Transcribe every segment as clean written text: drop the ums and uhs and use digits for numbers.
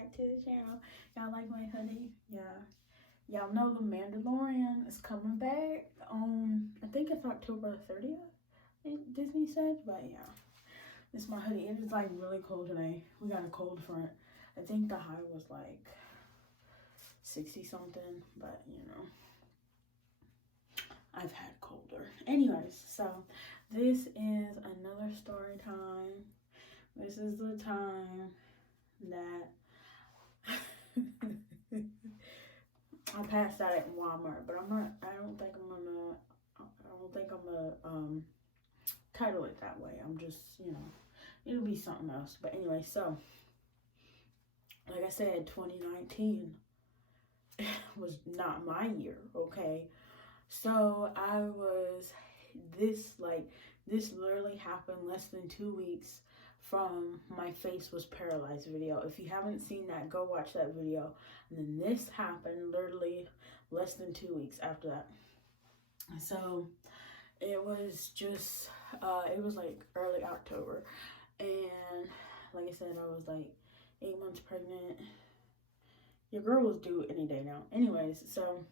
back to the channel. Y'all like my hoodie? Yeah. Y'all know The Mandalorian is coming back on, I think it's October 30th, Disney said, but yeah. This is my hoodie. It is like really cold today. We got a cold front. I think the high was like 60 something, but you know, I've had colder. Anyways, so this is another story time. This is the time that I passed out at Walmart, but I don't think I'm gonna title it that way. I'm just, you know, it'll be something else. But anyway, so like I said, 2019 was not my year, okay? So this literally happened less than 2 weeks from my face was paralyzed video. If you haven't seen that, go watch that video. And then this happened literally less than 2 weeks after that. So it was just, it was like early October. And like I said, I was like 8 months pregnant. Your girl was due any day now. Anyways, so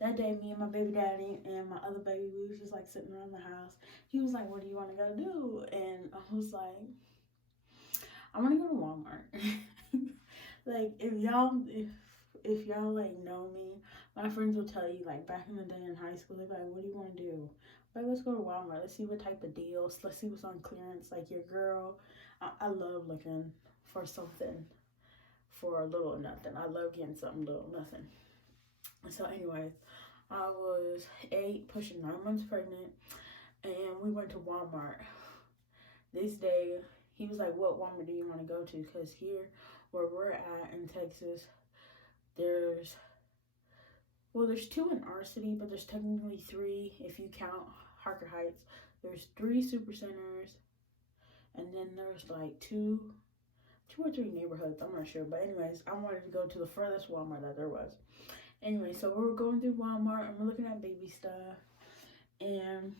that day, me and my baby daddy and my other baby, we was just like sitting around the house. He was like, what do you want to go do? And I was like, I want to go to Walmart. Like, if y'all like know me, my friends will tell you, like, back in the day in high school, they'd be like, what do you want to do? Like, let's go to Walmart. Let's see what type of deals. Let's see what's on clearance. Like, your girl, I love looking for something for a little or nothing. I love getting something little or nothing. So anyways, I was 8, pushing 9 months pregnant, and we went to Walmart. This day, he was like, what Walmart do you want to go to? Because here, where we're at in Texas, there's 2 in our city, but there's technically 3 if you count Harker Heights. There's 3 Supercenters, and then there's like 2 or 3 neighborhoods. I'm not sure. But anyways, I wanted to go to the furthest Walmart that there was. Anyway, so we were going through Walmart and we're looking at baby stuff. And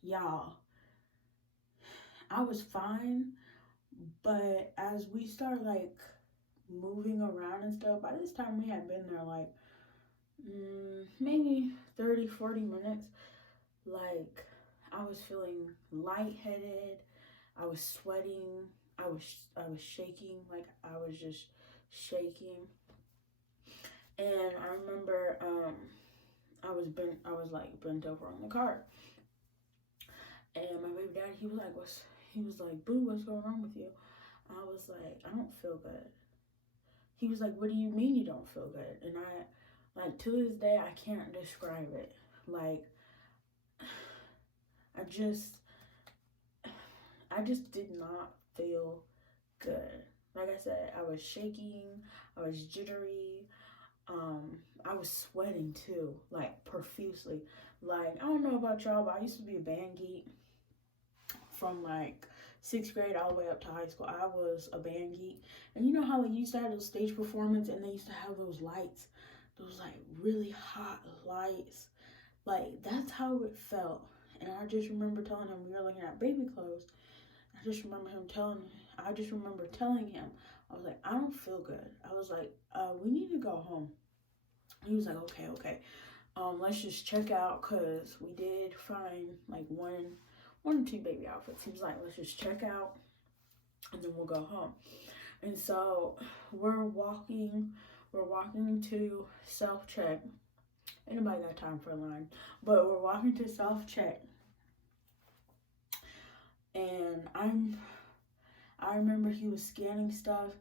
y'all, I was fine. But as we start like moving around and stuff, by this time we had been there like maybe 30-40 minutes. Like, I was feeling lightheaded. I was sweating. I was shaking. Like, I was just shaking. And I remember I was bent over on the cart. And my baby daddy, he was like, boo, what's going on with you? I was like, I don't feel good. He was like, what do you mean you don't feel good? And I, like, to this day, I can't describe it. Like, I just did not feel good. Like I said, I was shaking, I was jittery, I was sweating too, like profusely. Like, I don't know about y'all, but I used to be a band geek from like 6th grade all the way up to high school. I was a band geek. And you know how you used to have those stage performance and they used to have those lights, those like really hot lights. Like, that's how it felt. And I just remember telling him, we were looking at baby clothes. I just remember telling him, I was like, I don't feel good. I was like, we need to go home. He was like, okay. Let's just check out, because we did find like one or 2 baby outfits. He was like, let's just check out and then we'll go home. And so we're walking to self-check. Ain't nobody got time for a line, but we're walking to self-check. And I remember he was scanning stuff,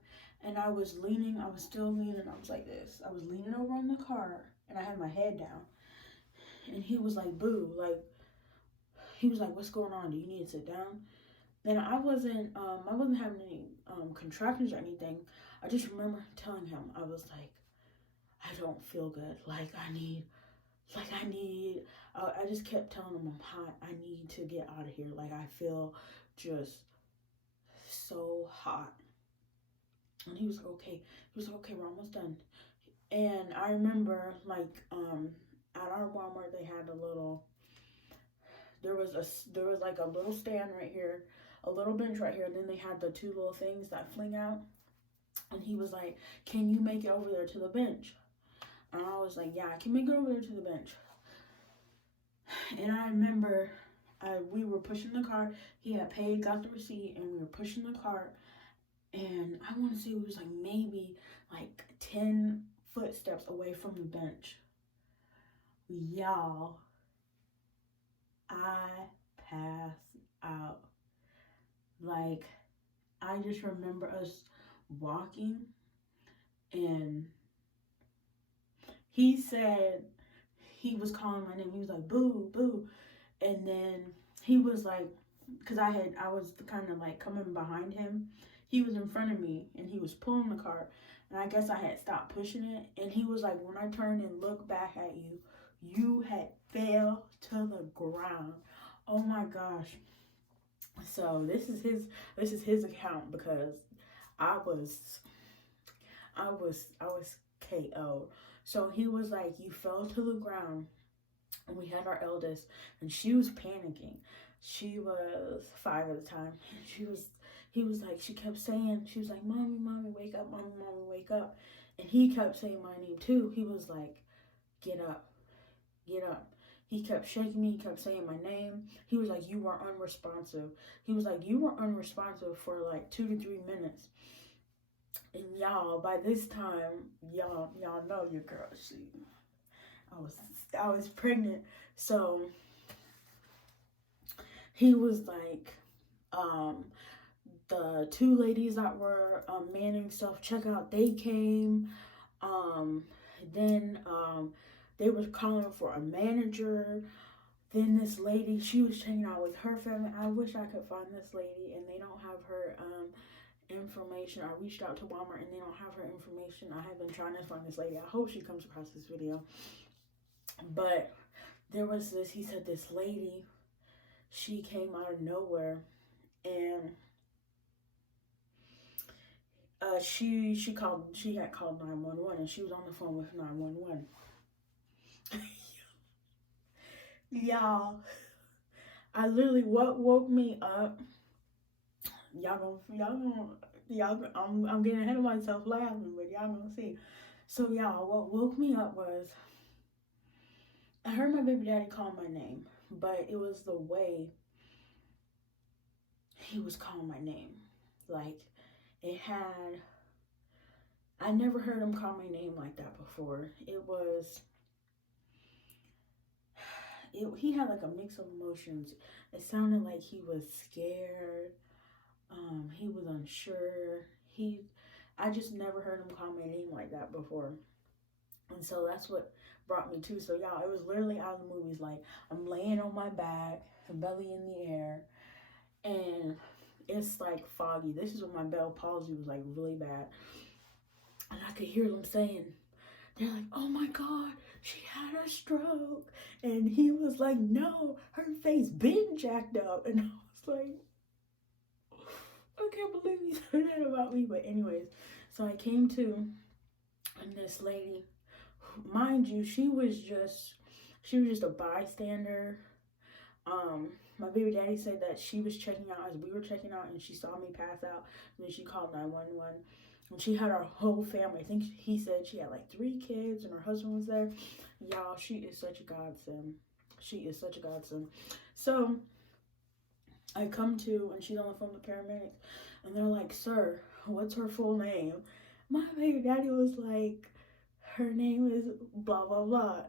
and I was still leaning. I was like this. I was leaning over on the car, and I had my head down. And he was like, boo, like, he was like, what's going on? Do you need to sit down? And I wasn't having any contractions or anything. I just remember telling him, I was like, I don't feel good. I just kept telling him I'm hot. I need to get out of here. Like, I feel just so hot. And he was like, okay. We're almost done. And I remember, like, at our Walmart, they had there was like a little stand right here, a little bench right here, and then they had the 2 little things that fling out. And he was like, can you make it over there to the bench? And I was like, yeah, I can make it over there to the bench. And I remember we were pushing the cart. He had paid, got the receipt, and we were pushing the cart. And I want to say it was like maybe like 10 footsteps away from the bench. Y'all, I passed out. Like, I just remember us walking, and he said, he was calling my name. He was like, boo, boo. And then he was like, because I was kind of like coming behind him. He was in front of me, and he was pulling the cart. And I guess I had stopped pushing it. And he was like, when I turned and looked back at you, you had fell to the ground. Oh my gosh. So this is his account, because I was KO. So he was like, you fell to the ground. And we had our eldest, and she was panicking. She was 5 at the time. And he was like, she kept saying, she was like, mommy, mommy, wake up, mommy, mommy, wake up. And he kept saying my name too. He was like, get up, get up. He kept shaking me, he kept saying my name. He was like, you were unresponsive. He was like, you were unresponsive for like 2 to 3 minutes. And y'all, by this time, y'all know your girl, I was pregnant. So he was like, the 2 ladies that were manning self-checkout, they came. Then they were calling for a manager. Then this lady, she was hanging out with her family. I wish I could find this lady, and they don't have her information. I reached out to Walmart, and they don't have her information. I have been trying to find this lady. I hope she comes across this video. But there was this, he said, this lady, she came out of nowhere, and she had called 911, and she was on the phone with 911. Y'all, I literally, what woke me up, I'm getting ahead of myself laughing, but y'all gonna see. So y'all, what woke me up was, I heard my baby daddy call my name, but it was the way he was calling my name. Like, I never heard him call my name like that before. He had like a mix of emotions. It sounded like he was scared. He was unsure. I just never heard him call my name like that before. And so that's what brought me to. So y'all, it was literally out of the movies. Like, I'm laying on my back, belly in the air, and it's like foggy. This is when my Bell palsy was like really bad. And I could hear them saying, they're like, oh my God, she had a stroke. And he was like, no, her face been jacked up. And I was like, I can't believe you said that about me. But anyways, so I came to, and this lady, mind you, she was just a bystander. My baby daddy said that she was checking out as we were checking out, and she saw me pass out, and then she called 911. And she had our whole family. I think he said she had like 3 kids, and her husband was there. Y'all, she is such a godsend. She is such a godsend. So I come to, and she's on the phone with the paramedics, and they're like, sir, what's her full name? My baby daddy was like, her name is blah, blah, blah.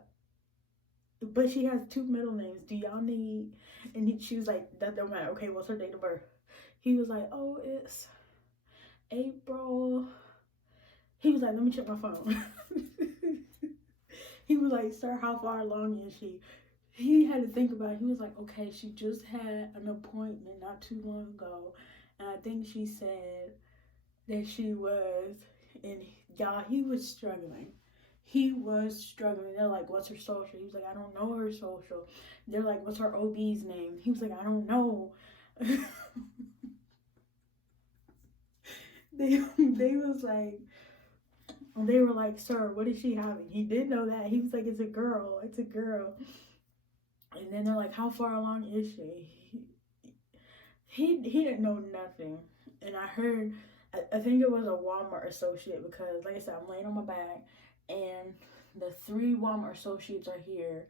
But she has 2 middle names. Do y'all need? And she was like, that don't matter. Okay, what's her date of birth? He was like, oh, it's April. He was like, let me check my phone. He was like, sir, how far along is she? He had to think about it. He was like, okay, she just had an appointment not too long ago. And I think she said that she was, and y'all, he was struggling. He was struggling. They're like, what's her social? He was like, I don't know her social. They're like, what's her OB's name? He was like, I don't know. They were like, sir, what is she having? He did know that. He was like, it's a girl. It's a girl. And then they're like, how far along is she? He didn't know nothing. And I heard I think it was a Walmart associate because, like I said, I'm laying on my back and the 3 Walmart associates are here.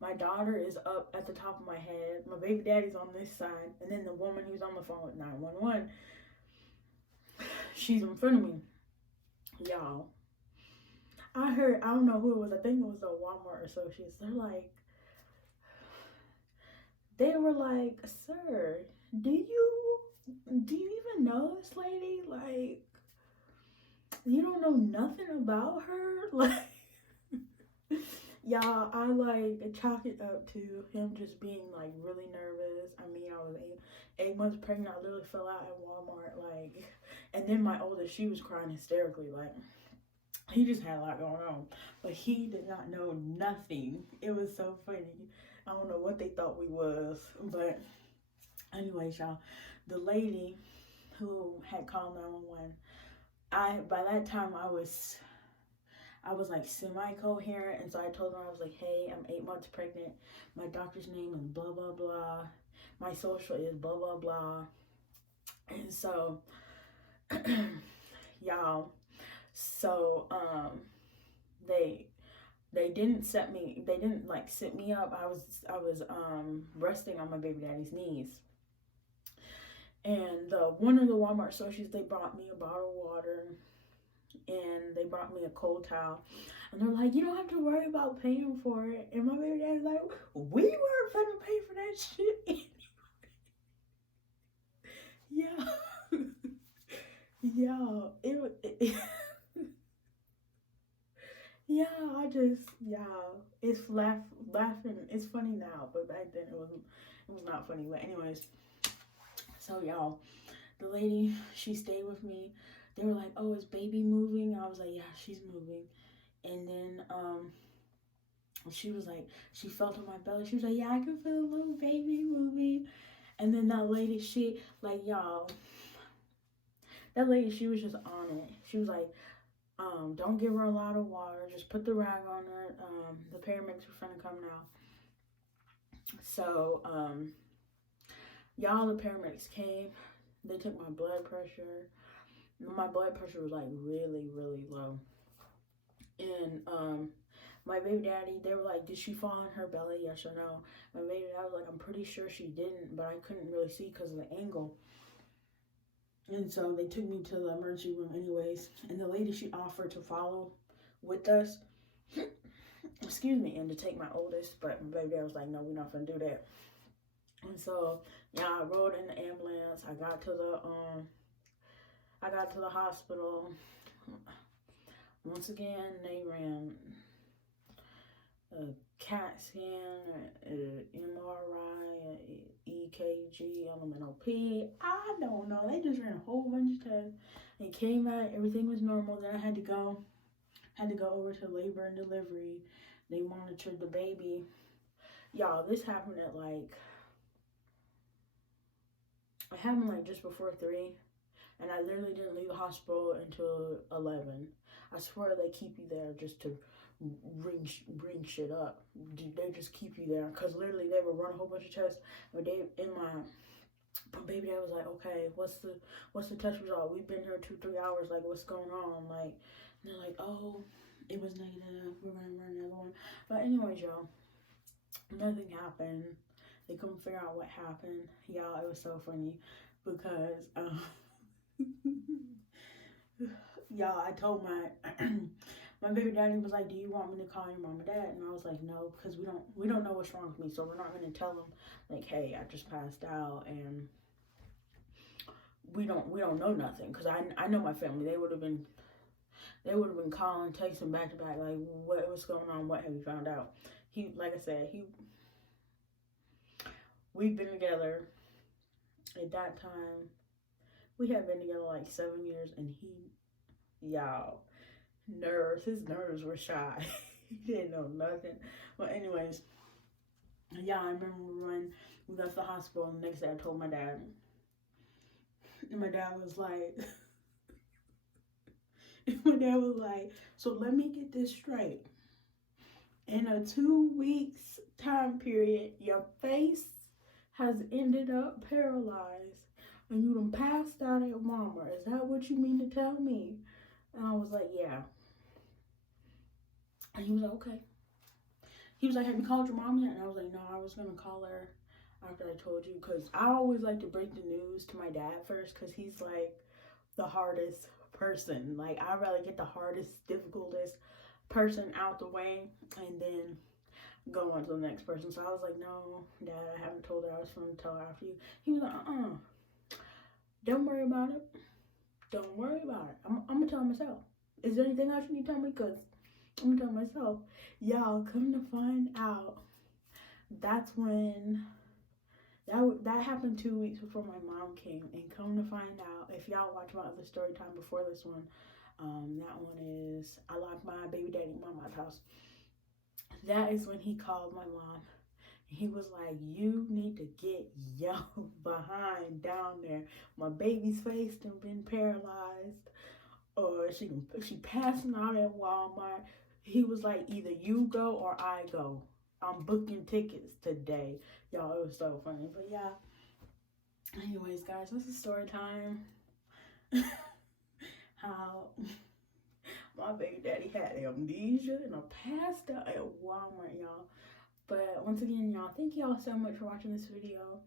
My daughter is up at the top of my head. My baby daddy's on this side. And then the woman who's on the phone with 911, she's in front of me. Y'all, I don't know who it was. I think it was the Walmart associates. They were like, sir, do you even know this lady? Like, you don't know nothing about her? Like, y'all, I like chalk it up to him just being like really nervous. I mean, I was 8 months pregnant. I literally fell out at Walmart. Like, and then my oldest, she was crying hysterically. Like, he just had a lot going on, but he did not know nothing. It was so funny. I don't know what they thought we was, but anyways, y'all, the lady who had called 911, by that time I was like semi-coherent, and so I told her, I was like, hey, I'm 8 months pregnant. My doctor's name is blah blah blah. My social is blah blah blah. And so, y'all, so they didn't sit me up. I was resting on my baby daddy's knees. And one of the Walmart associates, they brought me a bottle of water and they brought me a cold towel. And they're like, you don't have to worry about paying for it. And my baby daddy's like, we weren't gonna pay for that shit. Yeah. Yeah. Yeah, it's laughing. It's funny now, but back then it was not funny. But anyways, so y'all, the lady, she stayed with me. They were like, oh, is baby moving? I was like, yeah, she's moving. And then she was like, she felt on my belly. She was like, yeah, I can feel a little baby moving. And then that lady, she, like, y'all, that lady, she was just on it. She was like, don't give her a lot of water. Just put the rag on her. The paramedics were finna come now. So, y'all, the paramedics came. They took my blood pressure. My blood pressure was like really, really low. And my baby daddy, they were like, did she fall on her belly? Yes or no? My baby daddy was like, I'm pretty sure she didn't, but I couldn't really see because of the angle. And so they took me to the emergency room anyways. And the lady, she offered to follow with us. Excuse me, and to take my oldest. But my baby dad was like, no, we're not going to do that. And so, yeah, I rode in the ambulance. I got to the hospital. Once again, they ran a CAT scan, MRI, EKG, elemental P. I don't know. They just ran a whole bunch of tests. It came out, everything was normal. Then I had to go over to labor and delivery. They monitored the baby. Y'all, this happened at it happened like just before 3. And I literally didn't leave the hospital until 11. I swear they keep you there just to bring shit up. They just keep you there because literally they would run a whole bunch of tests. But my baby dad was like, okay, what's the test result? We've been here 2-3 hours. Like, what's going on? Like, and they're like, oh, it was negative. We're gonna run another one. But anyways, y'all, nothing happened. They couldn't figure out what happened. Y'all, it was so funny because y'all, I told my baby daddy was like, do you want me to call your mom and dad? And I was like, no, because we don't know what's wrong with me, so we're not going to tell them like, hey, I just passed out and we don't know nothing. Because I know my family, they would have been calling, texting back to back, like, what's going on, what have you found out? Like I said, we've been together at that time. We had been together like 7 years, and y'all, his nerves were shy. He didn't know nothing. But anyways, yeah, I remember when we left the hospital, and the next day I told my dad. And my dad was like, so let me get this straight. In a 2 weeks time period, your face has ended up paralyzed. and you done passed out at Walmart. Is that what you mean to tell me? And I was like, yeah. And he was like, okay. He was like, have you called your mom yet? And I was like, no, I was going to call her after I told you. Because I always like to break the news to my dad first. Because he's like the hardest person. Like, I'd rather get the hardest, difficultest person out the way. And then go on to the next person. So I was like, no, Dad, I haven't told her. I was going to tell her after you. He was like, don't worry about it. Don't worry about it. I'm going to tell myself. Is there anything else you need to tell me? Because I'm going to tell myself. Y'all, come to find out, that's when, that happened 2 weeks before my mom came. And come to find out, if y'all watch my other story time before this one, that one is, I locked my baby daddy in mama's house. That is when he called my mom. He was like, you need to get your behind down there. My baby's face done been paralyzed. Or she passing out at Walmart. He was like, either you go or I go. I'm booking tickets today. Y'all, it was so funny. But yeah. Anyways, guys, this is story time. How my baby daddy had amnesia and I passed out at Walmart, y'all. But once again, y'all, thank y'all so much for watching this video.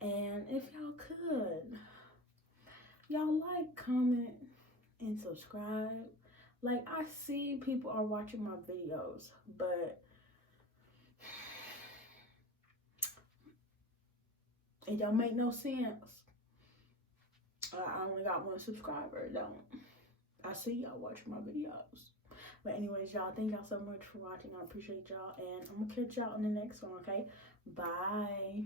And if y'all could, y'all like, comment, and subscribe. Like, I see people are watching my videos, but it don't make no sense. I only got 1 subscriber. It don't. I see y'all watching my videos. But anyways, y'all, thank y'all so much for watching. I appreciate y'all. And I'm going to catch y'all in the next one, okay? Bye.